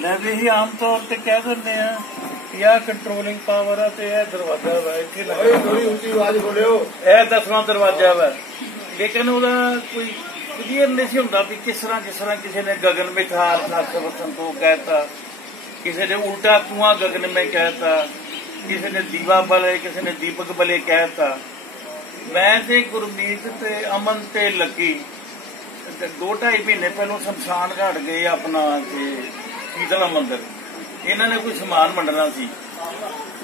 मैं भी ही आम तौर पर कह दें या कंट्रोलिंग पावर है तो यह दरवाजा वा इतने 10वां दरवाजा वा, लेकिन वह कोई क्लीयर नहीं होंगे भी किस तरह किसी ने गगन में था वसन को कहता, किसी ने उल्टा कुआं गगन में कहता, किसी ने दीवा बले, किसी ने दीपक बले कहता। मैं ते गुरमीत ते अमन ते लकी 2-2.5 महीने पहलों शमशान घाट गए अपना शीतला मंदिर, इन्होंने कोई समान वंडना सी।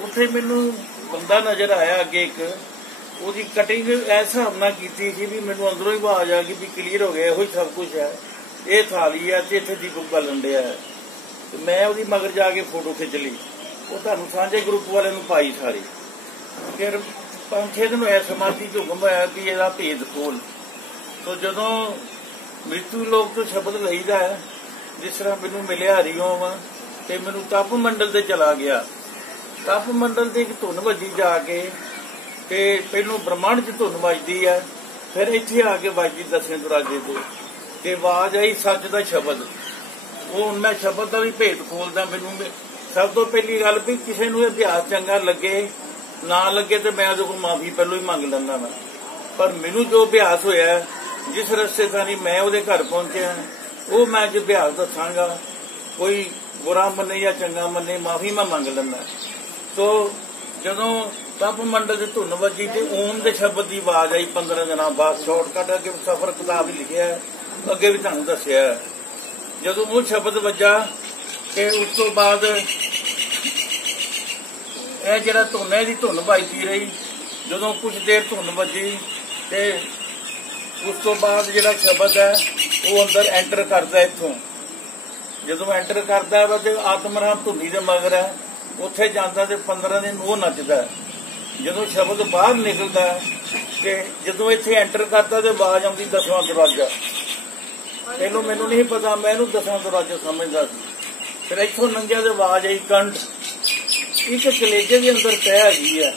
उत्थे मैनू बंदा नजर आया अगे एक, उसकी कटिंग इस हिसाब न की भी मैनू अंदरों ही आवाज आ गई भी क्लीयर हो गया, यही सब कुछ है, ये थाली है ते इत्थे दीपक बलन दिया है। तो मैं उसकी मगर जाके फोटो खिंच ली, वो तुहानू सांझे ग्रुप वाले नू पाई सारी। फिर 5-6 दिन होया समाधि च हुक्म होया कि इसदा भेद खोल। तो जदों मृत्यु लोक तो शब्द लईदा है, जिस तरह मैनू मिलिया हरिओम ते मैनू तप मंडल ते चला गया। तप मंडल ते एक धुन वजी जाके ते पहलों ब्रह्मांड च धुन वजदी है, फिर इत्थे आके वजदी 10वें दरवाजे ते आवाज आई सच दा शब्द। वो हुण मैं शब्द का भी भेद खोलदा। मैनू सब तो पहली गल भी किसी नूं अभ्यास चंगा लगे ना लगे तो मैं उहदे कोल माफी पहलों ही मंग लैंदा मैं, पर मैनू जो अभ्यास होया जिस रस्ते तानी मैं उहदे घर पहुंचा वो मैं जो अभ्यास दसांगा, कोई बुरा मने या चंगा मने माफी मैं मंग लैंदा। तो जदों तप मंडल की धुन वजी तो ओम के शब्द की आवाज आई 15 दिन बाद। शॉर्टकट अगे सफर किताब ही लिखिया है, अगे भी तुहानू दस्सिया है। जदों वो शब्द वजा ते उस तो बाद यह जिहड़ा धुन है दी धुन वजदी रही। जदों कुछ देर धुन वजी ते उस तो बाद जिहड़ा शब्द है वो अंदर एंटर करता इत्थों। जदों एंटर करता है तो आत्मराम धुनी दे मगर है, उत्थे जांदा ते 15 दिन वो नचदा। जदों शब्द बाहर निकलदा ते जदों इत्थे एंटर करता तो आवाज आउंदी 10वां दरवाजा। पहलों मैनू नहीं पता, मैं इहनूं 10वां दरवाजा समझदा सी। फिर इत्थों लंघिया ते आवाज आई कंठ। एक कलेजे के अंदर तय हैगी है,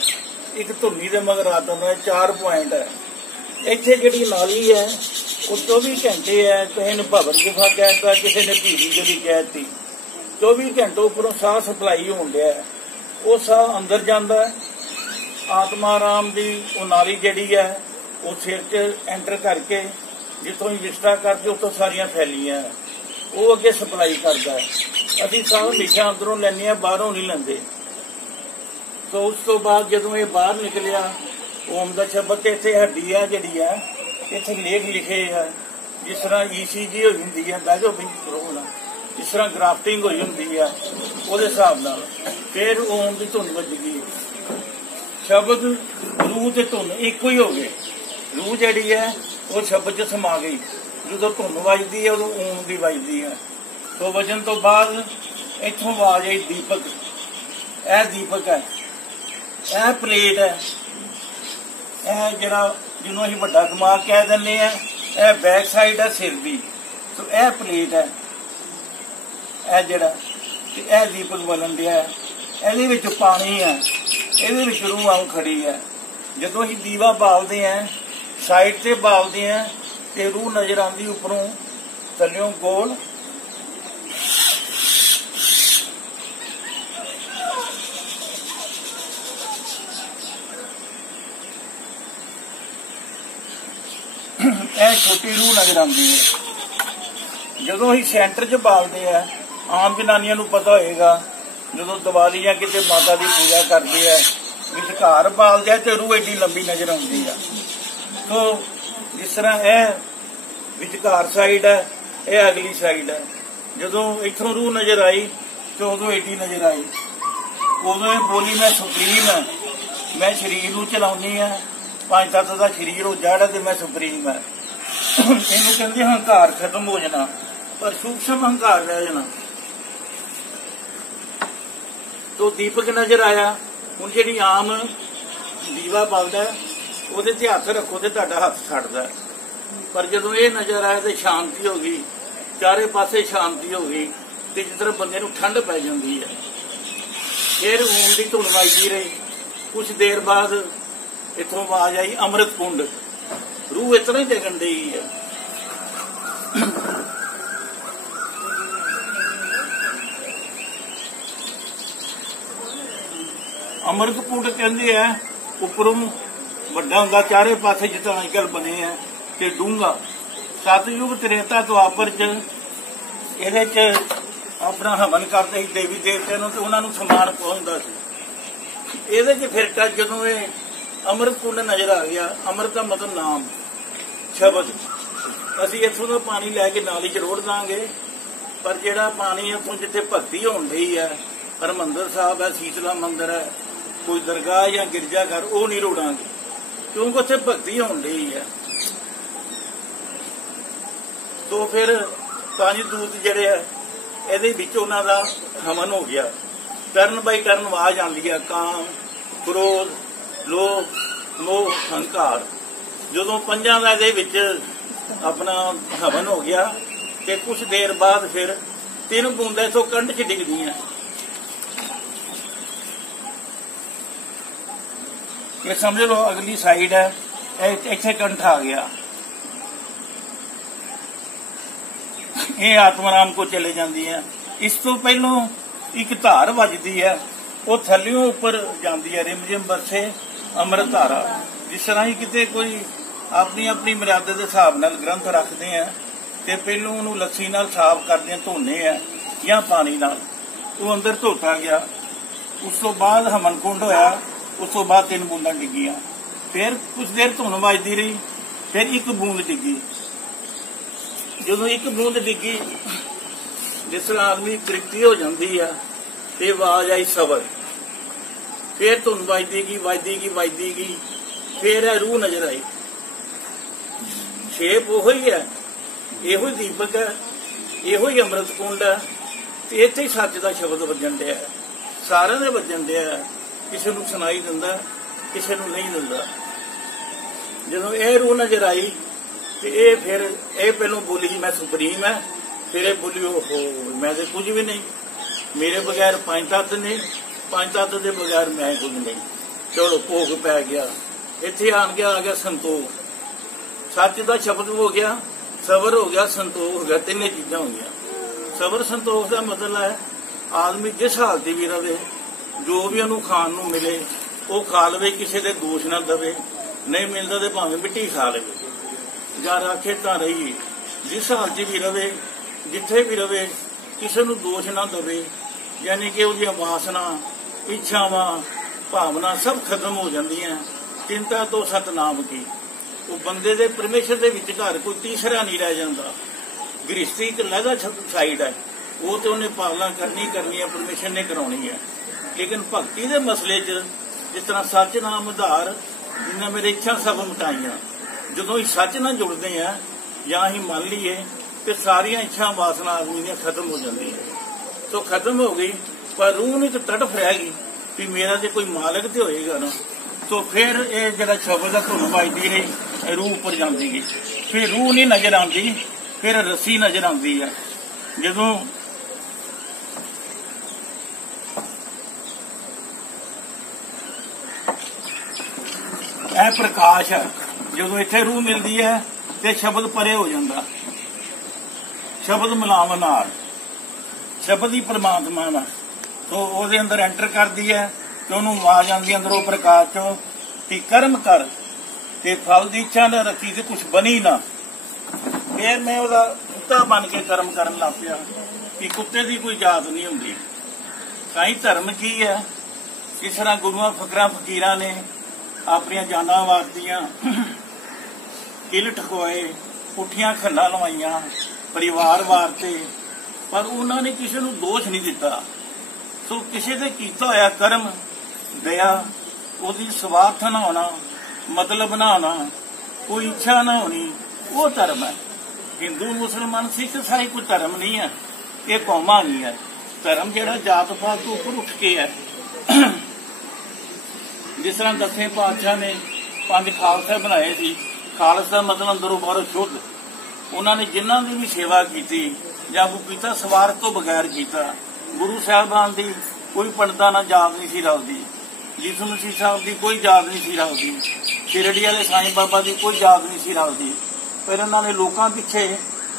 एक धुनी दे मगर आत्मा है, 4 पॉइंट है। इत्थे जिहड़ी नाली है वो 24 घंटे है, किसी ने भवर गुफा कहता, किसी ने भीरी जी कहती। 24 घंटे उपरों साह सप्लाई होण दिया है, वो साह अंदर जांदा है। आत्मा राम दी वो नाली जिहड़ी है वो सिर च एंटर करके जितों विस्टा करके उतों सारियां फैलियां है, वो अगे सप्लाई करता है। असीं साह हमेशा अंदरों लैंदे आ, बाहरों नहीं लैंदे। तो उस तो बाद जदों ये बाहर निकलिया ओम दा शब्द ते इत्थे हड्डी है जिहड़ी है, इत्थे लेख लिखे है जिस तरह ECG होई हुंदी है, बैजो भी करोना जिस तरह ग्राफ्टिंग होई हुंदी है उहदे हिसाब नाल। फिर ओम दी धुन वज गई, शब्द रूह ते धुन इक्को ही हो गए। रूह जिहड़ी है वो शब्द च समा गई। जदों धुन वजदी है उदों ओम दी वजदी है। तो वजन तो बाद इत्थों आवाज आई दीपक। यह दीपक है, यह प्लेट है, यह जिहड़ा जिन्हों असीं वड्डा दिमाग कह दिंदे आ, यह बैक साइड है सिर दी। तो यह प्लेट है, यह जिहड़ा यह दीपक बनन दिया है, इहदे विच पानी है, इहदे विच रूह आऊं खड़ी है। जदों असीं दीवा बालदे हैं साइड ते बालदे हैं ते रूह नजर आंदी उपरों थल्लियों गोल। छोटी रूह नजर आती है। जदों ही सेंटर च बालते हैं, आम जनानियां नूं पता होएगा, जदों दिवाली या किते माता की पूजा करते हैं विचकार बालते हैं तो रूह एडी लंबी नजर आती है। तो जिस तरह यह विचकार साइड है, यह अगली साइड है। जदों इत्थों रूह नजर आई तो उदों एडी नजर आई। उदों ये बोली मैं सुप्रीम है, मैं शरीर नूं चलाउंदी है, 5 तत्त दा शरीर हो जाड़ा ते मैं सुप्रीम है। इनू कहते हंकार खत्म हो जाना, पर सूक्ष्म हंकार रह जाना। तो दीपक नजर आया। हुण जिहड़ी आम दीवा बलदा उहदे ते हथ रखो तो तुहाडा हथ छड्डदा, पर जदों ये नजर आया तो शांति हो गई, चारे पासे शांति हो गई, ते जिस तरह बंदे नूं ठंड पै जांदी है। फिर ओम दी धुन वजदी रही। कुछ देर बाद इत्थों आवाज आई अमृत कुंड। रूह इतना ही जगन दी है। अमृत कुंड कहते हैं उपरों ਵੱਡਾ ਹੁੰਦਾ ਚਾਰੇ ਪਾਸੇ ਜਿੱਦਾਂ ਅੱਜਕੱਲ ਬਣੇ ਆ ਤੇ ਡੂੰਘਾ ਸਤਯੁਗ ਤ੍ਰੇਤਾ ਦੁਆਪਰ ਚ ਇਹਦੇ ਚ ਆਪਣਾ ਹਵਨ ਕਰਦੇ ਸੀ ਦੇਵੀ ਦੇਵਤਿਆਂ ਨੂੰ ਤੇ ਉਹਨਾਂ ਨੂੰ ਸਮਾਨ ਪਹੁੰਚਦਾ ਸੀ। ਇਹਦੇ ਚ ਫਿਰ ਜਦੋਂ ਇਹ ਅੰਮ੍ਰਿਤ ਕੁੰਡ ਨਜ਼ਰ ਆ ਗਿਆ, ਅੰਮ੍ਰਿਤ ਦਾ ਮਤਲਬ ਨਾਮ ਸ਼ਬਦ, ਅਸੀਂ ਇੱਥੋਂ ਦਾ ਪਾਣੀ ਲੈ ਕੇ ਨਾਲੀ ਚ ਰੋੜ ਦਾਂਗੇ, ਪਰ ਜਿਹੜਾ ਪਾਣੀ ਇੱਥੋਂ ਜਿੱਥੇ ਭਗਤੀ ਹੋਣ ਡਈ ਹੈ, ਹਰਿਮੰਦਰ ਸਾਹਿਬ ਹੈ, ਸੀਤਲਾ ਮੰਦਿਰ ਹੈ, ਕੋਈ ਦਰਗਾਹ ਜਾਂ ਗਿਰਜਾ ਘਰ, ਉਹ ਨਹੀਂ ਰੋੜਾਂਗੇ ਕਿਉਂਕਿ ਉੱਥੇ ਭਗਤੀ ਹੋਣ ਡਈ ਹੈ। तो फिर 5 दूत ਜਿਹੜੇ ਆ ਇਹਦੇ ਵਿੱਚ ਉਹਨਾਂ ਦਾ ਹਵਨ ਹੋ ਗਿਆ। ਟਰਨ ਬਾਈ ਟਰਨ ਆਵਾਜ਼ ਆਉਂਦੀ ਹੈ, ਕਾਮ, ਕ੍ਰੋਧ, ਲੋਭ, ਮੋਹ, ਹੰਕਾਰ। ਜਦੋਂ ਪੰਜਾਂ ਦਾ ਇਹਦੇ ਵਿੱਚ ਆਪਣਾ ਹਵਨ ਹੋ ਗਿਆ ਤੇ ਕੁਝ ਦੇਰ ਬਾਅਦ ਫਿਰ 3 ਬੂੰਦਾਂ ਇਥੋਂ ਕੰਢ 'ਚ ਡਿੱਗਦੀਆਂ। ਇਹ ਸਮਝ ਲਓ ਅਗਲੀ ਸਾਈਡ ਹੈ, ਇੱਥੇ ਕੰਠ ਆ ਗਿਆ। ਇਹ ਆਤਮਾਰਾਮ ਕੋ ਚਲੇ ਜਾਂਦੀ ਹੈ। ਇਸ ਤੋਂ ਪਹਿਲੋਂ ਇੱਕ ਧਾਰ ਵੱਜਦੀ ਹੈ, ਉਹ ਥੱਲਿਓਂ ਉੱਪਰ ਜਾਂਦੀ ਹੈ, ਰਿਮਝਿਮ ਬਰਸੇ ਅੰਮ੍ਰਿਤ ਧਾਰਾ। ਜਿਸ ਤਰ੍ਹਾਂ ਹੀ ਕਿਤੇ ਕੋਈ ਆਪਣੀ ਆਪਣੀ ਮਰਿਆਦਾ ਦੇ ਹਿਸਾਬ ਨਾਲ ਗ੍ਰੰਥ ਰੱਖਦੇ ਆ ਤੇ ਪਹਿਲੋਂ ਉਹਨੂੰ ਲੱਸੀ ਨਾਲ ਸਾਫ਼ ਕਰਦੇ ਆ, ਧੋਨੇ ਆ ਜਾਂ ਪਾਣੀ ਨਾਲ, ਉਹ ਅੰਦਰ ਧੋਤਾ ਗਿਆ। ਉਸ ਤੋਂ ਬਾਅਦ ਹਵਨ ਕੁੰਡ ਹੋਇਆ, ਉਸ ਤੋਂ ਬਾਅਦ 3 ਬੂੰਦਾਂ ਡਿੱਗੀਆਂ। ਫਿਰ ਕੁਝ ਦੇਰ ਧੁਨ ਵੱਜਦੀ ਰਹੀ, ਫਿਰ 1 ਬੂੰਦ ਡਿੱਗੀ। ਜਦੋਂ 1 ਬੂੰਦ ਡਿੱਗੀ, ਜਿਸ ਤਰ੍ਹਾਂ ਆਦਮੀ ਤ੍ਰਿਪਤੀ ਹੋ ਜਾਂਦੀ ਆ ਤੇ ਆਵਾਜ਼ ਆਈ ਸਬਰ। ਫਿਰ ਧੁਨ ਵੱਜਦੀ ਗਈ, ਫਿਰ ਇਹ ਰੂਹ ਨਜ਼ਰ ਆਈ। ਸ਼ੇਪ ਉਹੋ ਹੀ ਹੈ, ਇਹੋ ਹੀ ਦੀਪਕ ਹੈ, ਇਹੋ ਹੀ ਅੰਮ੍ਰਿਤ ਕੁੰਡ ਹੈ ਤੇ ਇੱਥੇ ਹੀ ਸੱਚ ਦਾ ਸ਼ਬਦ ਵੱਜਣ ਡਿਆ, ਸਾਰਿਆਂ ਦੇ ਵੱਜਣ ਡਿਆ। ਕਿਸੇ ਨੂੰ ਸੁਣਾਈ ਦਿੰਦਾ, ਕਿਸੇ ਨੂੰ ਨਹੀਂ ਦਿੰਦਾ। ਜਦੋਂ ਇਹ ਰੂਹ ਨਜ਼ਰ ਆਈ ਤੇ ਇਹ ਫਿਰ ਇਹ ਪਹਿਲੋਂ ਬੋਲੀ ਮੈਂ ਸੁਪਰੀਮ ਹੈ, ਫਿਰ ਇਹ ਬੋਲੀ ਓਹੋ ਮੈਂ ਤੇ ਕੁਝ ਵੀ ਨਹੀਂ, ਮੇਰੇ ਬਗੈਰ 5 ਤੱਤ ਨੇ, 5 ਤੱਤ ਦੇ ਬਗੈਰ ਮੈਂ ਕੁਝ ਨਹੀਂ। ਚਲੋ ਭੋਗ ਪੈ ਗਿਆ। ਇੱਥੇ ਆ ਗਿਆ ਸੰਤੋਖ। ਸੱਚ ਦਾ ਸ਼ਬਦ ਹੋ ਗਿਆ, ਸਬਰ ਹੋ ਗਿਆ, ਸੰਤੋਖ ਹੋ ਗਿਆ, 3 ਚੀਜ਼ਾਂ ਹੋ ਗਈਆਂ। ਸਬਰ ਸੰਤੋਖ ਦਾ ਮਤਲਬ ਹੈ ਆਦਮੀ ਜਿਸ ਹਾਲਤ ਵੀ ਰਵੇ, ਜੋ ਵੀ ਉਹਨੂੰ ਖਾਣ ਨੂੰ ਮਿਲੇ ਉਹ ਖਾ ਲਵੇ, ਕਿਸੇ ਦੇ ਦੋਸ਼ ਨਾ ਦਵੇ, ਨਹੀਂ ਮਿਲਦਾ ਤੇ ਭਾਵੇਂ ਮਿੱਟੀ ਖਾ ਲਵੇ ਜਾਂ ਰਾਖੇ ਤਾਂ ਰਹੀ। ਜਿਸ ਹਾਲਤ ਵੀ ਰਵੇ, ਜਿੱਥੇ ਵੀ ਰਵੇ, ਕਿਸੇ ਨੂੰ ਦੋਸ਼ ਨਾ ਦਵੇ, ਯਾਨੀ ਕਿ ਉਹਦੀਆਂ ਵਾਸਨਾ, ਇੱਛਾਵਾਂ, ਭਾਵਨਾ ਸਭ ਖਤਮ ਹੋ ਜਾਂਦੀਆਂ। ਚਿੰਤਾ ਤੋਂ ਸਤਨਾਮ ਕੀ। ਉਹ ਬੰਦੇ ਦੇ ਪਰਮੇਸ਼ਰ ਦੇ ਵਿਚਕਾਰ ਕੋਈ ਤੀਸਰਾ ਨਹੀਂ ਰਹਿ ਜਾਂਦਾ। ਗ੍ਰਸਤੀ ਇੱਕ ਲਹਿਦਾ ਸਾਈਡ ਹੈ, ਉਹ ਤੇ ਉਹਨੇ ਪਾਲਣਾ ਕਰਨੀ ਹੈ, ਪਰਮੇਸ਼ਰ ਨੇ ਕਰਾਉਣੀ ਹੈ। ਲੇਕਿਨ ਭਗਤੀ ਦੇ ਮਸਲੇ 'ਚ ਜਿਸ ਤਰ੍ਹਾਂ ਸੱਚ ਨਾਮ ਆਧਾਰ, ਜਿੰਨਾ ਮੇਰੇ ਇੱਛਾ ਸਭ ਮਿਟਾਈਆਂ, ਜਦੋਂ ਹੀ ਸੱਚ ਨਾਲ ਜੁੜਦੇ ਆ ਜਾਂ ਹੀ ਮੰਨ ਲਈਏ ਤੇ ਸਾਰੀਆਂ ਇੱਛਾ ਵਾਸਨਾ ਆਦਮੀ ਦੀਆਂ ਖਤਮ ਹੋ ਜਾਂਦੀਆਂ। ਸੋ ਖਤਮ ਹੋ ਗਈ, ਪਰ ਰੂਹ ਨੂੰ ਤਾਂ ਤੜਫ ਰਹਿ ਗਈ ਵੀ ਮੇਰਾ ਤੇ ਕੋਈ ਮਾਲਕ ਤੇ ਹੋਏਗਾ ਨਾ। तो फिर ये जरा शब्द है धुन बजती रही, रूह उपर जाती गई, फिर रूह नहीं नजर आती, फिर रस्सी नजर आती है। जो प्रकाश है, जो इत्थे रूह मिलती है तो शब्द परे हो जाता, शब्द मिलावनार, शब्द ही परमात्मा ना, तो उसके अंदर एंटर करती है तो उन्होंने आवाज आती अंदरों प्रकाश चो कि कर्म कर ते फल की इच्छा न रखी ते कुछ बनी ना। फिर मैं उसका कुत्ता बन के कर्म करन लग पिया कि कुत्ते की कोई जात नहीं होंगी। साई धर्म की है, इस तरह गुरुआं फकरां फकीरां ने अपनियां जानां वारतियां, किल ठकोए, पुठियां खन्ना लवाइयां, परिवार वारते, पर उन्होंने किसी को दोष नहीं दिता। सो किसी ने कीता होया कर्म, दया, उसकी स्वार्थ ना होना, मतलब ना होना, कोई इच्छा ना होनी, वो धर्म है। हिंदू मुसलमान सिख ईसाई कोई धर्म नहीं है, ये कौमां नहीं है। धर्म जिहड़ा जात पात तो उपर उठ के है। जिस तरह 10वें पातशाह ने 5 खालसा बनाए सी, खालसा मतलब अंदरों बाहरों शुद्ध, उन्होंने जिन्हां दी भी सेवा की जां कोई कीता स्वार्थ तो बगैर कीता। गुरु साहिबान की कोई पंडितां नाल जात नहीं सी रलदी, यीशु मसीह साहब की कोई जात नहीं सी रलदी, शिरडी वाले साईं बाबा की कोई जात नहीं सी रलदी, पर उन्होंने लोगों पिछे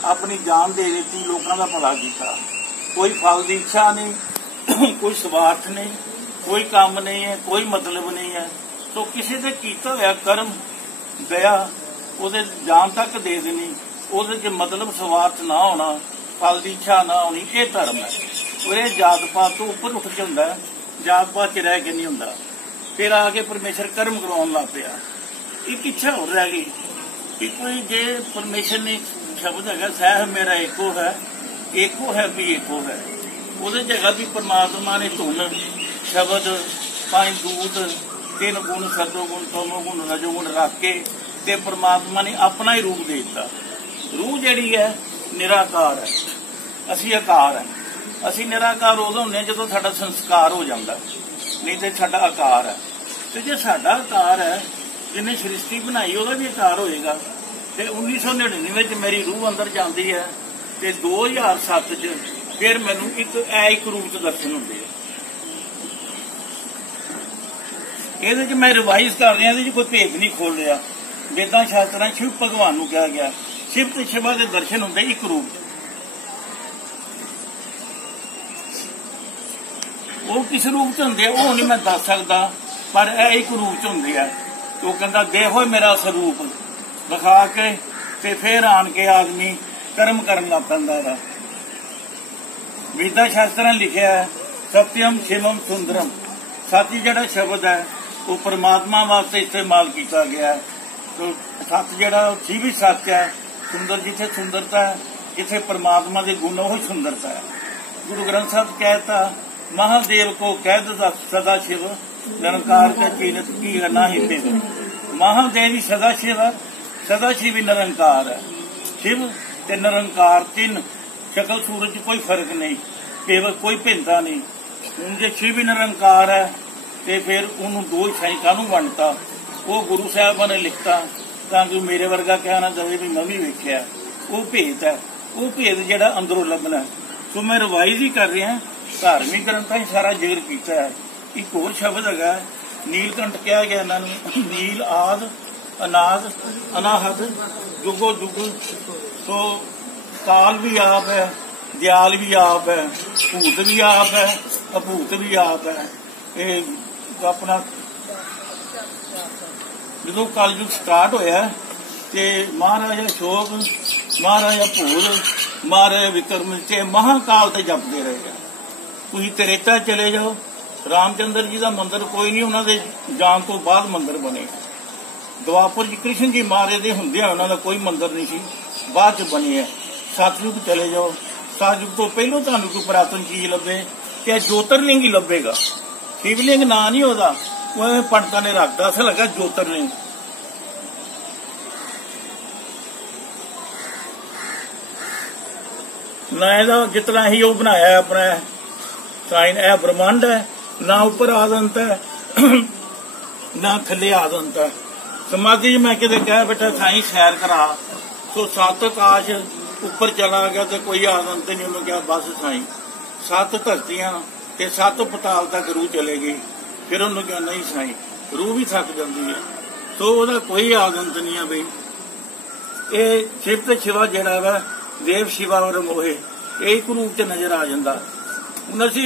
अपनी जान दे दी, लोगों का भला किया। कोई फल की इच्छा नहीं, कोई स्वार्थ नहीं, कोई काम नहीं है, कोई मतलब नहीं है। तो किसी दे कीता होया कर्म दया ਉਹਦੇ ਜਾਨ ਤੱਕ ਦੇ ਦੇਣੀ, ਉਹਦੇ 'ਚ ਮਤਲਬ ਸਵਾਰਥ ਨਾ ਹੋਣਾ, ਫਲ ਦੀ ਇੱਛਾ ਨਾ ਹੋਣੀ, ਇਹ ਧਰਮ ਹੈ। ਉਹ ਜਾਤ ਪਾਤ ਤੋਂ ਉੱਪਰ ਉੱਠ ਕੇ ਹੁੰਦਾ, ਜਾਤ ਪਾਤ 'ਚ ਰਹਿ ਕੇ ਨਹੀਂ ਹੁੰਦਾ। ਫਿਰ ਆ ਕੇ ਪਰਮੇਸ਼ਰ ਕਰਮ ਕਰਵਾਉਣ ਲੱਗ ਪਿਆ। ਇੱਕ ਇੱਛਾ ਹੋਰ ਰਹਿ ਗਈ ਕਿ ਕੋਈ ਜੇ ਪਰਮੇਸ਼ਰ ਨੇ ਸ਼ਬਦ ਹੈਗਾ ਸਹਿ ਮੇਰਾ ਏਕੋ ਹੈ ਵੀ ਏਕੋ ਹੈ, ਉਹਦੇ 'ਚ ਹੈਗਾ ਵੀ ਪਰਮਾਤਮਾ ਨੇ ਧੁਨ ਸ਼ਬਦ 5 ਦੂਤ 3 ਗੁਣ ਸਤੋ ਗੁਣ ਤਮੋ ਗੁਣ ਰਜੋ ਗੁਣ ਰੱਖ ਕੇ ਤੇ परमात्मा ने अपना ही रूप दे दिता। रूह जिहड़ी है निराकार है, असी आकार है। असी निराकार उदों होंदे जदों साडा संस्कार हो जाता, नहीं तो साडा आकार है। तो जे साडा आकार है, जिन्हें सृष्टि बनाई उहदा भी आकार होएगा। ते 1999 च मेरी रूह अंदर जाती है ते 2007 च फिर मैनूं एक रूप च दर्शन होंदे। ਇਹਦੇ 'ਚ मैं रिवाइज कर रहा, ਇਹਦੇ 'ਚ कोई भेद नहीं खोल रहा। वेदां शास्त्रां शिव भगवान नूं कहा गया, शिव ते शिवा दे दर्शन होंदे एक रूप। वो किस रूप च होंदे वो नहीं मैं दस सकदा, पर एक रूप च होंदे आ। वो कहंदा देखो मेरा स्वरूप दिखा के ते फिर आन के आदमी कर्म करन लग पैंदा है। वेदां शास्त्रां लिखिआ है सत्यम शिवम सुंदरम, सच जिहड़ा शब्द है वो परमात्मा वास्ते इस्तेमाल किया गया है। तो सच जिहड़ा सी भी सच है, सुंदर जिथे सुंदरता है, जिथे परमात्मा के गुण वो सुंदरता है। गुरु ग्रंथ साहब कहता महादेव को कह सदा शिव निरंकार का चीरत की ना ही देव। महादेव ही सदा शिव ही निरंकार है। शिव ते निरंकार तीन शकल सूरज कोई फर्क नहीं, केवल कोई भिन्नता नहीं। हुण जे शिव ही निरंकार है तो फिर उन्होंने दो हिस्साई काहनूं वंडता, वो गुरु साहब ने लिखता ताकि मेरे वर्गा कह ना दवे भी मैं भी वेख्या। वो भेद है, वो भेद जिहड़ा अंदरों लभना। सो मैं रिवाइज ही कर रहा, धार्मिक ग्रंथां सारा जिक्र किया है। एक होर शब्द है नीलकंठ कहा गया इन्होंने, नील आद अनाद अनाहद जुगो जुग। तो काल भी आप है, दयाल भी आप है, भूत भी आप है, अभूत भी आप है। अपना जो कलयुग स्टार्ट होया ते महाराजा अशोक, महाराजा भूल, महाराजा विक्रमादित्य महाकाल ते जपते रहे। तुसीं त्रेता चले जाओ, रामचंद्र जी का मंदिर कोई नहीं, उन्होंने जान तो बाद मंदिर बने। द्वापर जी कृष्ण जी महाराज दे हुंदियां उन्होंने कोई मंदिर नहीं सी, बाद च बने है। सतयुग चले जाओ, सतयुग तो पहलों तुहानूं कोई पुरातन चीज लभे क्या ज्योतिर्लिंग ही लभेगा। शिवलिंग ना नहीं होता, पंडितां ने रखता, अस लगा ज्योतिर्लिंग। ना इहदा जितना ही वो बनाया अपना साइन, यह ब्रह्मांड है, ना उपर आदंत है ना थले आदंत है। समाधि मैं किते कह बैठा साई सैर करा, तो 7 आकाश उपर चला गया तो कोई आदंत नहीं। उन्होंने कहा बस साई 7 धरतियां ते 7 पताल तक रूह चलेगी। फिर उन्होंने कहा नहीं साई रूह भी थक जाती है, तो वह कोई आदंत नहीं है। बई ये शिव ते शिवा जिहड़ा वा देव शिवा और मोहे एक रूप च नजर आ जाता। हुण असी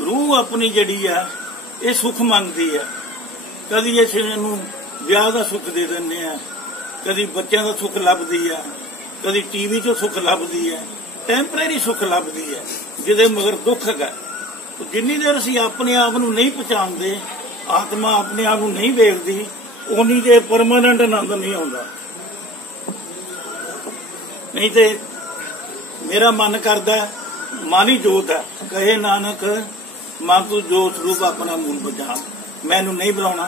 रूह अपनी जिहड़ी है ये सुख मंगती है। कदी असीं इहनूं विआह दा सुख दे दिंदे आ, कदी बच्चों का सुख लभदी है, कदी टीवी चों सुख लभदी है, टैंपरेरी सुख लभदी है जिहदे मगर दुख है। तो जिन्नी देर असीं अपने आप नूं नहीं पहचानते, आत्मा अपने आप नूं नहीं वेखदी, उन्नी देर परमानेंट आनंद नहीं आउंदा। नहीं तो मेरा मन करदा मन ही जोत है, कहे नानक मन तू जोत रूप अपना मूल पहचान। मैनू नहीं बुलाना,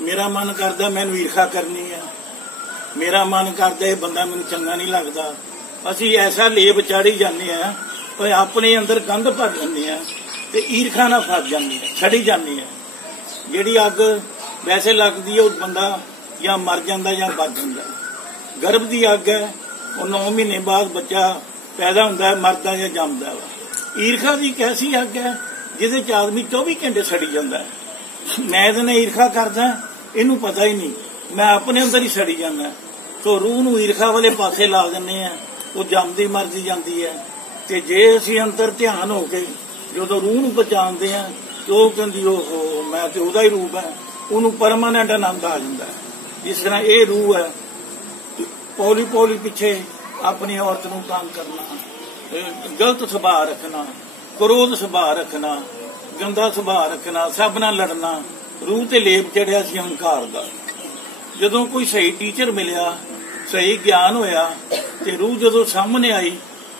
मेरा मन करदा मैनू ईर्खा करनी है, मेरा मन करदा ये बंदा मैनू चंगा नहीं लगता। असी ऐसा लेप चाढ़ी जाने हैं, अपने अंदर गंद भर जाने हैं, तो ईर्खा ना फस जानी है, छड़ी जानी है। जिहड़ी अग वैसे लगती है बंदा या मर जाता या बच जाता। गर्भ की अग है, वो 9 महीने बाद बच्चा पैदा होता है, मरदा या जमदा वा। ईर्खा की एक ऐसी अग है जिहदे च आदमी 24 घंटे सड़ी जाता है। मैं इहदे ईर्खा करदा, इनू पता ही नहीं, मैं अपने अंदर ही सड़ी जाना। तो रूह नूं ईर्खा वाले पासे ला दिंदे आ, वो जमदी मरदी जाती है। ते जे असीं अंदर ध्यान हो के ਜਦੋਂ ਰੂਹ ਨੂੰ ਪਛਾਣਦੇ ਆ ਤੇ ਉਹ ਕਹਿੰਦੀ ਉਹ ਮੈਂ ਤੇ ਉਹਦਾ ਹੀ ਰੂਪ ਹੈ, ਉਹਨੂੰ ਪਰਮਾਨੈਂਟ ਆਨੰਦ ਆ ਜਾਂਦਾ ਹੈ। ਜਿਸ ਤਰ੍ਹਾਂ ਇਹ ਰੂਹ ਹੈ, ਪੌਲੀ ਪੌਲੀ ਪਿੱਛੇ ਆਪਣੀ ਔਰਤ ਨੂੰ ਤੰਗ ਕਰਨਾ, ਗਲਤ ਸੁਭਾਅ ਰੱਖਣਾ, ਕ੍ਰੋਧ ਸੁਭਾਅ ਰੱਖਣਾ, ਗੰਦਾ ਸੁਭਾਅ ਰੱਖਣਾ, ਸਭ ਨਾਲ ਲੜਨਾ, ਰੂਹ ਤੇ ਲੇਪ ਚੜਿਆ ਸੀ ਹੰਕਾਰ ਦਾ। ਜਦੋਂ ਕੋਈ ਸਹੀ ਟੀਚਰ ਮਿਲਿਆ, ਸਹੀ ਗਿਆਨ ਹੋਇਆ ਤੇ ਰੂਹ ਜਦੋਂ ਸਾਹਮਣੇ ਆਈ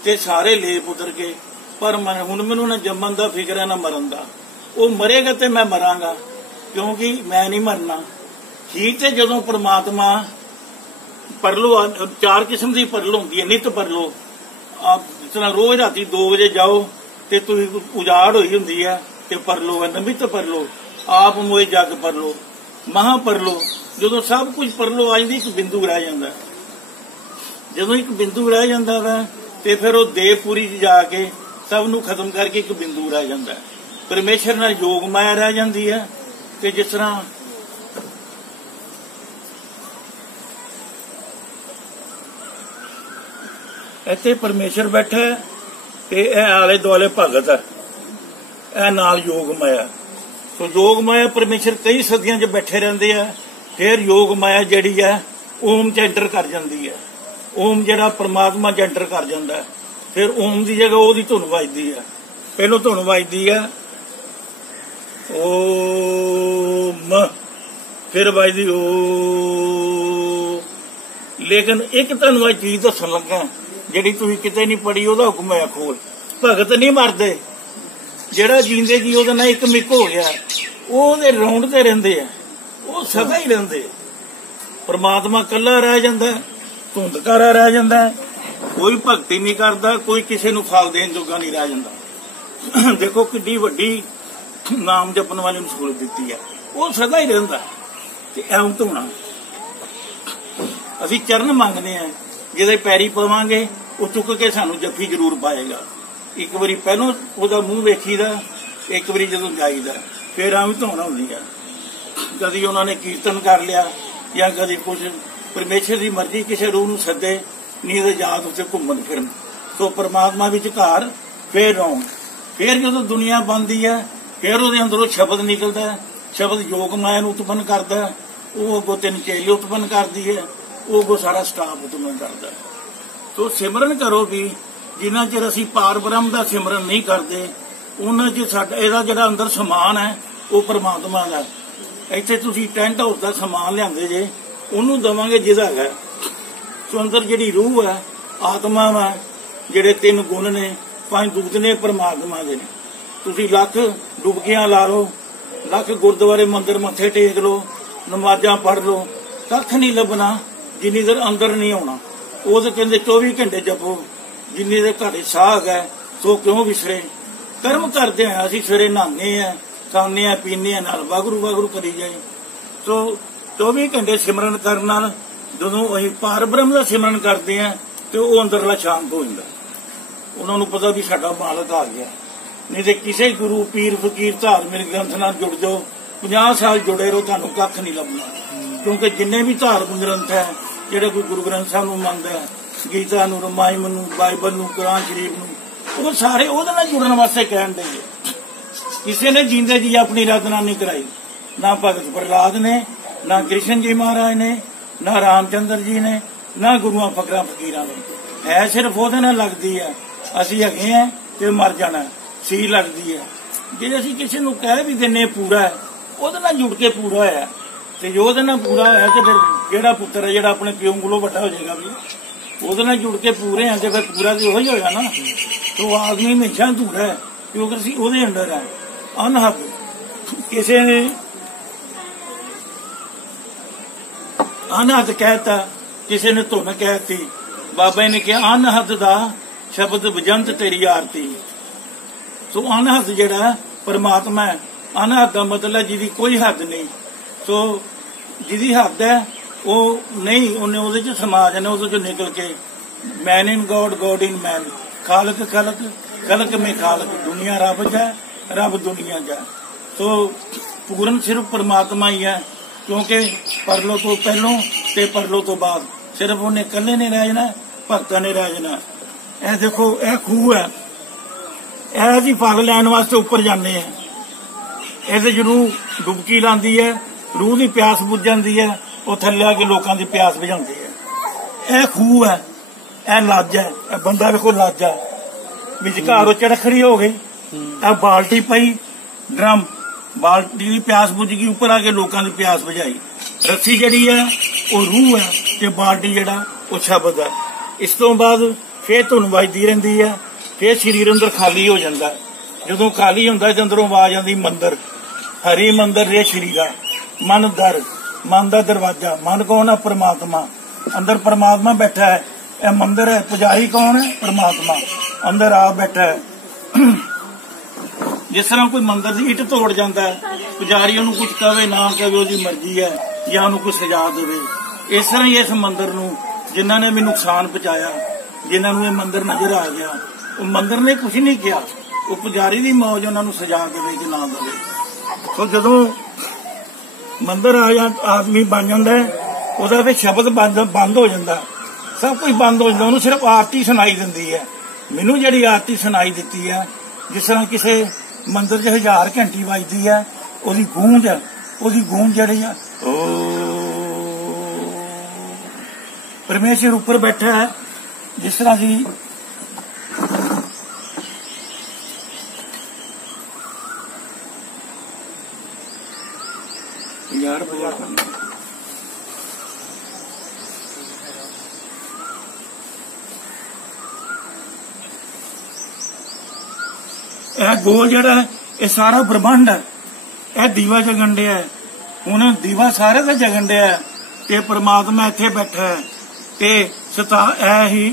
ਤੇ ਸਾਰੇ ਲੇਪ ਉਤਰ ਗਏ। ਪਰ ਹੁਣ ਮੈਨੂੰ ਨਾ ਜੰਮਣ ਦਾ ਫਿਕਰ ਹੈ ਨਾ ਮਰਨ ਦਾ। ਉਹ ਮਰੇਗਾ ਤੇ ਮੈਂ ਮਰਾਂਗਾ, ਕਿਉਂਕਿ ਮੈਂ ਨਹੀਂ ਮਰਨਾ। ਠੀਕ ਤੇ ਜਦੋਂ ਪ੍ਰਮਾਤਮਾ ਪਰਲੋ, 4 ਕਿਸਮ ਦੀ ਪਰਲੋ ਹੁੰਦੀ ਹੈ, ਨਿਤ ਪਰਲੋ। ਆਪ ਜਿਸ ਤਰ੍ਹਾਂ ਰੋਜ਼ ਰਾਤੀ 2 ਵਜੇ ਜਾਓ ਤੇ ਤੁਸੀਂ ਉਜਾੜ ਹੋਈ ਹੁੰਦੀ ਹੈ ਤੇ ਪਰਲੋ ਹੈ, ਨਮਿਤ ਪਰਲੋ, ਆਪ ਮੋਏ ਜਗ ਪਰਲੋ, ਮਹਾ ਪਰਲੋ। ਜਦੋਂ ਸਭ ਕੁਝ ਪਰਲੋ ਆ ਜਾਂਦੀ, ਇੱਕ ਬਿੰਦੂ ਰਹਿ ਜਾਂਦਾ। ਜਦੋਂ ਇੱਕ ਬਿੰਦੂ ਰਹਿ ਜਾਂਦਾ ਵਾ ਤੇ ਫਿਰ ਉਹ ਦੇਵਪੁਰੀ 'ਚ ਜਾ ਕੇ ਸਭ ਨੂੰ ਖਤਮ ਕਰਕੇ ਇੱਕ ਬਿੰਦੂ ਰਹਿ ਜਾਂਦਾ। ਪਰਮੇਸ਼ਰ ਨਾਲ ਯੋਗ ਮਾਇਆ ਰਹਿ ਜਾਂਦੀ ਹੈ। ਤੇ ਜਿਸ ਤਰ੍ਹਾਂ ਇੱਥੇ ਪਰਮੇਸ਼ਰ ਬੈਠਾ ਤੇ ਇਹ ਆਲੇ ਦੁਆਲੇ ਭਗਤ ਹੈ, ਇਹ ਨਾਲ ਯੋਗ ਮਾਇਆ। ਸੋ ਯੋਗ ਮਾਇਆ ਪਰਮੇਸ਼ਰ ਕਈ ਸਦੀਆਂ 'ਚ ਬੈਠੇ ਰਹਿੰਦੇ ਆ। ਫਿਰ ਯੋਗ ਮਾਇਆ ਜਿਹੜੀ ਹੈ ਓਮ 'ਚ ਐਂਟਰ ਕਰ ਜਾਂਦੀ ਹੈ। ਓਮ ਜਿਹੜਾ ਪਰਮਾਤਮਾ 'ਚ ਐਂਟਰ ਕਰ ਜਾਂਦਾ। ਫਿਰ ਓਮ ਦੀ ਜਗ੍ਹਾ ਉਹਦੀ ਧੁਨ ਵੱਜਦੀ ਹੈ। ਪਹਿਲੋਂ ਧੁਨ ਵੱਜਦੀ ਹੈ ਓਮ, ਫਿਰ ਵੱਜਦੀ ਓ। ਲੇਕਿਨ ਇੱਕ ਤੁਹਾਨੂੰ ਇਹ ਚੀਜ਼ ਦੱਸਣ ਲੱਗਾ ਜਿਹੜੀ ਤੁਸੀਂ ਕਿਤੇ ਨਹੀਂ ਪੜ੍ਹੀ, ਉਹਦਾ ਹੁਕਮ ਹੈ ਖੋਲ। ਭਗਤ ਨਹੀਂ ਮਰਦੇ, ਜਿਹੜਾ ਜੀਂਦੇ ਜੀ ਉਹਦੇ ਨਾਲ ਇੱਕ ਮਿੱਕ ਹੋ ਗਿਆ, ਉਹਦੇ ਰੌਂਡ ਤੇ ਰਹਿੰਦੇ ਆ, ਉਹ ਸਦਾ ਹੀ ਰਹਿੰਦੇ। ਪਰਮਾਤਮਾ ਇਕੱਲਾ ਰਹਿ ਜਾਂਦਾ, ਧੁੰਦਕਾਰਾ ਰਹਿ ਜਾਂਦਾ, ਕੋਈ ਭਗਤੀ ਨਹੀਂ ਕਰਦਾ, ਕੋਈ ਕਿਸੇ ਨੂੰ ਫਲ ਦੇਣ ਜੋਗਾ ਨਹੀਂ ਰਹਿ ਜਾਂਦਾ। ਦੇਖੋ ਕਿੱਡੀ ਵੱਡੀ ਨਾਮ ਜਪਣ ਵਾਲੇ ਨੂੰ ਸਹੂਲਤ ਦਿੱਤੀ ਹੈ, ਉਹ ਸਦਾ ਹੀ ਰਹਿੰਦਾ। ਤੇ ਐਉਂ ਧੋਣਾ, ਅਸੀਂ ਚਰਨ ਮੰਗਦੇ ਆ, ਜਿਹਦੇ ਪੈਰੀ ਪਵਾਂਗੇ ਉਹ ਚੁੱਕ ਕੇ ਸਾਨੂੰ ਜੱਫੀ ਜ਼ਰੂਰ ਪਾਏਗਾ। ਇੱਕ ਵਾਰੀ ਪਹਿਲੋਂ ਉਹਦਾ ਮੂੰਹ ਵੇਖੀਦਾ, ਇੱਕ ਵਾਰੀ ਜਦੋਂ ਜਾਈਦਾ, ਫਿਰ ਐਵੇਂ ਧੋਣਾ ਹੁੰਦੀ ਆ। ਕਦੀ ਉਹਨਾਂ ਨੇ ਕੀਰਤਨ ਕਰ ਲਿਆ ਜਾਂ ਕਦੀ ਕੁਝ, ਪਰਮੇਸ਼ਰ ਦੀ ਮਰਜ਼ੀ ਕਿਸੇ ਰੂਹ ਨੂੰ ਸੱਦੇ, ਨਹੀਂ ਤਾਂ ਯਾਦ ਉੱਤੇ ਘੁੰਮਣ ਫਿਰਨ। ਸੋ ਪਰਮਾਤਮਾ ਵਿੱਚ ਘਰ, ਫਿਰ ਰੌਣ। ਫਿਰ ਜਦੋਂ ਦੁਨੀਆ ਬਣਦੀ ਹੈ, ਫਿਰ ਉਹਦੇ ਅੰਦਰੋਂ ਸ਼ਬਦ ਨਿਕਲਦਾ। ਸ਼ਬਦ ਯੋਗ ਮਾਇਆ ਨੂੰ ਉਤਪੰਨ ਕਰਦਾ, ਉਹ ਅੱਗੋਂ 3 ਚੇਲੇ ਉਤਪੰਨ ਕਰਦੀ ਹੈ, ਉਹ ਅੱਗੋਂ ਸਾਰਾ ਸਟਾਫ ਉਤਪੰਨ ਕਰਦਾ। ਸੋ ਸਿਮਰਨ ਕਰੋ ਵੀ, ਜਿੰਨਾ ਚਿਰ ਅਸੀਂ ਪਾਰ ਬ੍ਰਹਮ ਦਾ ਸਿਮਰਨ ਨਹੀਂ ਕਰਦੇ, ਉਹਨਾਂ ਚ ਸਾਡਾ ਇਹਦਾ ਜਿਹੜਾ ਅੰਦਰ ਸਮਾਨ ਹੈ ਉਹ ਪਰਮਾਤਮਾ ਦਾ। ਇੱਥੇ ਤੁਸੀਂ ਟੈਂਟ ਹਾਊਸ ਦਾ ਸਮਾਨ ਲਿਆਂਦੇ ਜੇ, ਉਹਨੂੰ ਦੇਵਾਂਗੇ ਜਿਹਦਾ ਹੈਗਾ। ਸੋ ਅੰਦਰ ਜਿਹੜੀ ਰੂਹ ਹੈ, ਆਤਮਾ ਵਾ, ਜਿਹੜੇ 3 ਗੁਣ ਨੇ, 5 ਦੂਤ ਨੇ ਪਰਮਾਤਮਾ ਦੇ ਨੇ। ਤੁਸੀਂ ਲੱਖ ਡੁਬਕੀਆਂ ਲਾ ਲਓ, ਲੱਖ ਗੁਰਦੁਆਰੇ ਮੰਦਿਰ ਮੱਥੇ ਟੇਕ ਲਓ, ਨਮਾਜ਼ਾਂ ਪੜ੍ਹ ਲਓ, ਕੱਖ ਨਹੀਂ ਲੱਭਣਾ ਜਿੰਨੀ ਦੇਰ ਅੰਦਰ ਨਹੀਂ ਆਉਣਾ। ਉਹ ਤਾਂ ਕਹਿੰਦੇ 24 ਘੰਟੇ ਜਪੋ, ਜਿੰਨੀ ਦੇਰ ਘਾੜੇ ਸਾਹ ਹੈਗਾ ਸੋ ਕਿਉਂ ਵਿਸਰੇ। ਕਰਮ ਕਰਦੇ ਆ, ਅਸੀਂ ਸਵੇਰੇ ਨਹਾਉਂਦੇ ਆ, ਖਾਂਦੇ ਆ, ਪੀਂਦੇ ਆ, ਨਾਲ ਵਾਗਰੂ ਵਾਗਰੂ ਕਰੀ ਜਾਏ। ਸੋ 24 ਘੰਟੇ ਸਿਮਰਨ ਕਰਨ ਨਾਲ ਜਦੋਂ ਅਸੀਂ ਪਾਰ ਬ੍ਰਹਮ ਦਾ ਸਿਮਰਨ ਕਰਦੇ ਆ ਤੇ ਉਹ ਅੰਦਰਲਾ ਸ਼ਾਂਤ ਹੋ ਜਾਂਦਾ। ਉਹਨਾਂ ਨੂੰ ਪਤਾ ਵੀ ਸਾਡਾ ਮਾਲਕ ਆ ਗਿਆ। ਨਹੀਂ ਤੇ ਕਿਸੇ ਗੁਰੂ ਪੀਰ ਫਕੀਰ ਧਾਰਮਿਕ ਗ੍ਰੰਥ ਨਾਲ ਜੁੜ ਜਾਓ, 50 ਸਾਲ ਜੁੜੇ ਰਹੋ, ਤੁਹਾਨੂੰ ਕੱਖ ਨਹੀਂ ਲੱਭਣਾ। ਕਿਉਂਕਿ ਜਿੰਨੇ ਵੀ ਧਾਰਮਿਕ ਗ੍ਰੰਥ ਹੈ, ਜਿਹੜੇ ਕੋਈ ਗੁਰੂ ਗ੍ਰੰਥ ਸਾਹਿਬ ਨੂੰ ਮੰਨਦਾ ਹੈ, ਗੀਤਾ ਨੂੰ, ਰਮਾਇਣ ਨੂੰ, ਬਾਈਬਲ ਨੂੰ, ਕੁਰਾਨ ਸ਼ਰੀਫ ਨੂੰ, ਉਹ ਸਾਰੇ ਉਹਦੇ ਨਾਲ ਜੁੜਨ ਵਾਸਤੇ ਕਹਿਣ ਦੇ। ਕਿਸੇ ਨੇ ਜੀਂਦੇ ਜੀ ਆਪਣੀ ਆਰਾਧਨਾ ਨਹੀਂ ਕਰਾਈ, ਨਾ ਭਗਤ ਪ੍ਰਹਲਾਦ ਨੇ, ਨਾ ਕ੍ਰਿਸ਼ਨ ਜੀ ਮਹਾਰਾਜ ਨੇ, ਨਾ ਰਾਮਚੰਦਰ ਜੀ ਨੇ, ਨਾ ਗੁਰੂਆਂ ਫਕਰਾਂ ਫਕੀਰਾਂ ਨੇ। ਹੈ ਸਿਰਫ ਉਹਦੇ ਨਾਲ ਲੱਗਦੀ ਹੈ, ਅਸੀਂ ਹੈਗੇ ਆ ਤੇ ਮਰ ਜਾਣਾ, ਸੀ ਲੱਗਦੀ ਹੈ। ਜੇ ਅਸੀਂ ਕਿਸੇ ਨੂੰ ਕਹਿ ਵੀ ਦਿੰਨੇ ਪੂਰਾ ਹੈ, ਉਹਦੇ ਨਾਲ ਜੁੜ ਕੇ ਪੂਰਾ ਹੋਇਆ। ਤੇ ਜੋ ਉਹਦੇ ਨਾਲ ਪੂਰਾ ਹੋਇਆ ਤੇ ਫਿਰ ਜਿਹੜਾ ਪੁੱਤਰ ਹੈ ਜਿਹੜਾ ਆਪਣੇ ਪਿਓ ਕੋਲੋਂ ਵੱਡਾ ਹੋ ਜਾਏਗਾ, ਵੀ ਉਹਦੇ ਨਾਲ ਜੁੜ ਕੇ ਪੂਰੇ ਆ ਤੇ ਫਿਰ ਪੂਰਾ ਤੇ ਉਹੀ ਹੋਇਆ ਨਾ। ਤੋ ਆਦਮੀ ਹਮੇਸ਼ਾ ਅਧੂਰਾ ਹੈ, ਕਿਉਂਕਿ ਅਸੀਂ ਉਹਦੇ ਅੰਦਰ ਹੈ। ਅਨਹਦ ਕਿਸੇ ਨੇ ਅਨਹਦ ਕਹਿਤਾ, ਕਿਸੇ ਨੇ ਧੁਨ ਕਹਿਤੀ, ਬਾਬਾ ਨੇ ਕਿਹਾ ਅਨਹਦ ਦਾ ਸ਼ਬਦ ਵਜੰਤ ਤੇਰੀ ਆਰਤੀ। ਸੋ ਅਨਹਦ ਜਿਹੜਾ ਪਰਮਾਤਮਾ ਹੈ, ਅਨਹਦ ਦਾ ਮਤਲਬ ਜਿਹਦੀ ਕੋਈ ਹੱਦ ਨਹੀਂ। ਸੋ ਜਿਹਦੀ ਹੱਦ ਹੈ ਉਹ ਨਹੀਂ, ਉਹਨੇ ਉਹਦੇ ਚ ਸਮਾ ਜਾਣਾ, ਉਹਦੇ ਚੋਂ ਨਿਕਲ ਕੇ ਮੈਨ ਇਨ ਗੋਡ, ਗੋਡ ਇਨ ਮੈਨ, ਖਾਲਕ ਖਲਕ, ਖਲਕ ਮੇ ਖਾਲਕ, ਦੁਨੀਆ ਰੱਬ ਜਾ, ਰੱਬ ਦੁਨੀਆ ਜਾ। ਸੋ ਪੂਰਨ ਸਿਰਫ ਪਰਮਾਤਮਾ ਹੀ ਹੈ, ਕਿਉਂਕਿ ਪਰਲੋ ਤੋਂ ਪਹਿਲੋਂ ਤੇ ਪਰਲੋ ਤੋਂ ਬਾਅਦ ਸਿਰਫ ਉਹਨੇ ਇਕੱਲੇ ਨੇ ਰਹਿ ਜਾਣਾ, ਭਗਤਾਂ ਨੇ ਰਹਿ ਜਾਣਾ। ਇਹ ਦੇਖੋ, ਇਹ ਖੂਹ ਹੈ, ਇਹ ਅਸੀਂ ਫਲ ਲੈਣ ਵਾਸਤੇ ਉੱਪਰ ਜਾਂਦੇ ਆ, ਇਹਦੇ ਜਰੂਰ ਡੁਬਕੀ ਲਾਉਂਦੀ ਹੈ, रूह की प्यास बुझ जाती है, वो थले आके लोगों की प्यास बुझाती है। यह खूह है, यह लज है, यह बंदा देखो लज है, विचकार चड़खड़ी हो गई, यह बाल्टी पई, ड्रम बाल्टी की प्यास बुझ गई, ऊपर आके लोगों की प्यास बुझाई। रस्सी जड़ी है वो रूह है, ते बाल्टी जड़ा वो शब्द है। इस तो बाद फिर धुन बजती रहिंदी है, फिर शरीर अंदर खाली हो जाता है। जदों खाली हुंदा ते अंदरों आवाज आती मंदिर, हरि मंदिर रे शरीर है, मन दर, मन का दरवाजा। मन कौन है? परमात्मा। अंदर परमात्मा बैठा है, यह मंदिर है। पुजारी कौन है? परमात्मा अंदर आ बैठा है। जिस तरह कोई मंदिर की इट तोड़ जाता है, पुजारी उन्होंने कुछ कहे ना कहे, उसकी मर्जी है, या उन्होंने कुछ सजा दे। इस तरह ही इस मंदिर नूं जिन्होंने भी नुकसान पहुंचाया, जिन्होंने ये मंदिर नजर आ गया, वो मंदिर ने कुछ नहीं किया, वो पुजारी की मौज उन्होंने सजा दे कि ना दे। तो जदों मंदिर आदमी बन जाता है, उसका फिर शब्द बंद हो जाता, सब कुछ बंद हो जाता, उन्होंने सिर्फ आरती सुनाई देती है। मैनू जी आरती सुनाई दी है, जिस तरह किसी मंदिर च 1000 घंटी बजती है, उसकी गूंज जी है, परमेश्वर ऊपर बैठा है। जिस तरह की यार बजा करना यह गोल जड़ा है, यह सारा ब्रह्मांड है। यह दीवा जगन दिया है, हुण दीवा सारे का जगन दिया है, ते परमात्मा इत्थे बैठा है, ते सता ऐ ही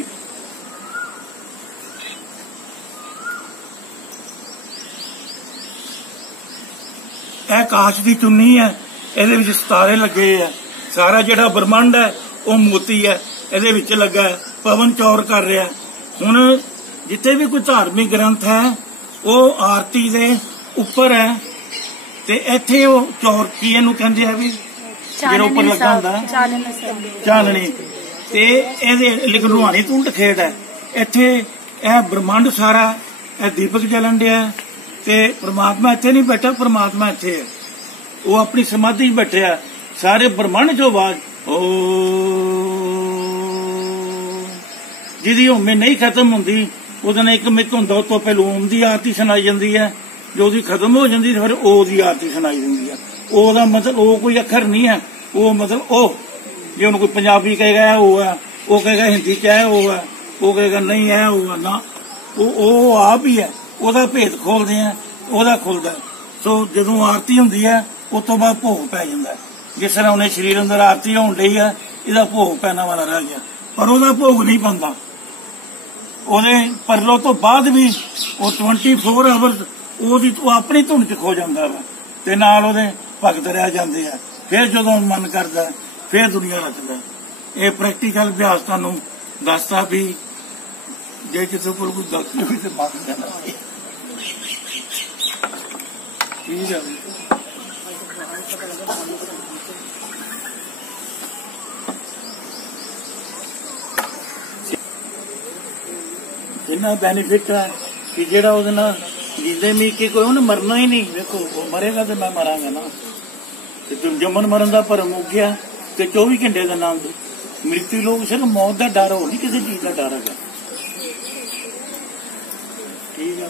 यह काश की चुन्नी है, ये सितारे लगे है, सारा जिहड़ा ब्रह्मांड है वह मोती है, ये लगा है, पवन चौर कर रहा है। हुण जिथे भी कोई धार्मिक ग्रंथ है वो आरती दे उपर है, ते इत्थे वो चौर की इहनूं कहंदे आ भी जेहड़ा उपर लगा हुंदा चाननी, ते इहदे लिख रूहानी धुंड खेड़ है। इत्थे यह ब्रह्मांड सारा यह दीपक जलन दिया है, ते परमात्मा इत्थे नहीं बैठा, परमात्मा इत्थे है, वो अपनी समाधि बैठे है। सारे ब्रह्मांड जो आवाज ओ जिहदी होमे नहीं खत्म हुंदी, उहदे नाल एक मिक हुंदा, उस तो पहले ओम की आरती सुनाई जाती है, जो उसकी खत्म हो जाती है फिर ओ की आरती सुनाई देती है। ओ दा मतलब ओ कोई अखर नहीं है, वो मतलब ओ जे उन्हें कोई पंजाबी कहेगा वो है, वो कहेगा हिंदी च है वो है, वो कहेगा नहीं है वो है ना, वो आप ही है, ਉਹਦਾ ਭੇਦ ਖੋਲਦੇ ਆ, ਉਹਦਾ ਖੁੱਲਦਾ। ਸੋ ਜਦੋਂ ਆਰਤੀ ਹੁੰਦੀ ਹੈ ਉਸ ਤੋਂ ਬਾਅਦ ਭੋਗ ਪੈ ਜਾਂਦਾ। ਜਿਸ ਤਰ੍ਹਾਂ ਉਹਨੇ ਸਰੀਰ ਅੰਦਰ ਆਰਤੀ ਹੋਣ ਡਈ ਆ, ਇਹਦਾ ਭੋਗ ਪੈਣਾ ਵਾਲਾ ਰਹਿ ਗਿਆ, ਪਰ ਉਹਦਾ ਭੋਗ ਨਹੀਂ ਪੈਂਦਾ। ਉਹਦੇ ਪਰਲੋ ਤੋਂ ਬਾਅਦ ਵੀ ਉਹ 24 ਆਵਰ ਉਹਦੀ ਆਪਣੀ ਧੁਨ ਚ ਖੋ ਜਾਂਦਾ ਵਾ, ਤੇ ਨਾਲ ਉਹਦੇ ਭਗਤ ਰਹਿ ਜਾਂਦੇ ਆ। ਫਿਰ ਜਦੋਂ ਮਨ ਕਰਦਾ ਫਿਰ ਦੁਨੀਆ ਰਚਦਾ। ਇਹ ਪ੍ਰੈਕਟੀਕਲ ਅਭਿਆਸ ਤੁਹਾਨੂੰ ਦੱਸਦਾ ਵੀ ਜੇ ਕਿਸੇ ਕੋਲ ਕੋਈ ਗਲਤੀ ਹੋਈ ਤੇ ਮਾਫੀ ਦੇਣਾ। ठीक है, इन्ना बेनिफिट है कि जेड़ा ਉਹਦੇ ਨਾਲ ਜਿੰਦੇ ਮੀ ਕੇ ਕੋਈ ਉਹਨੇ ਮਰਨਾ ਹੀ ਨਹੀਂ। ਵੇਖੋ ਉਹ ਮਰੇਗਾ ਤੇ ਮੈਂ ਮਰਾਂਗਾ ਨਾ, ਤੇ ਤੁਮ ਜੰਮਨ ਮਰਨ ਦਾ ਭਰਮ ਹੋ ਗਿਆ, ਤੇ 24 ਘੰਟੇ ਦਾ ਨਾਮ ਮ੍ਰਿਤੂ ਲੋਕ ਸਿਰਫ ਮੌਤ ਦਾ ਡਰ ਹੋ, ਨਹੀਂ ਕਿਸੇ ਚੀਜ਼ ਦਾ ਡਰ ਹੈਗਾ। ਠੀਕ ਹੈ।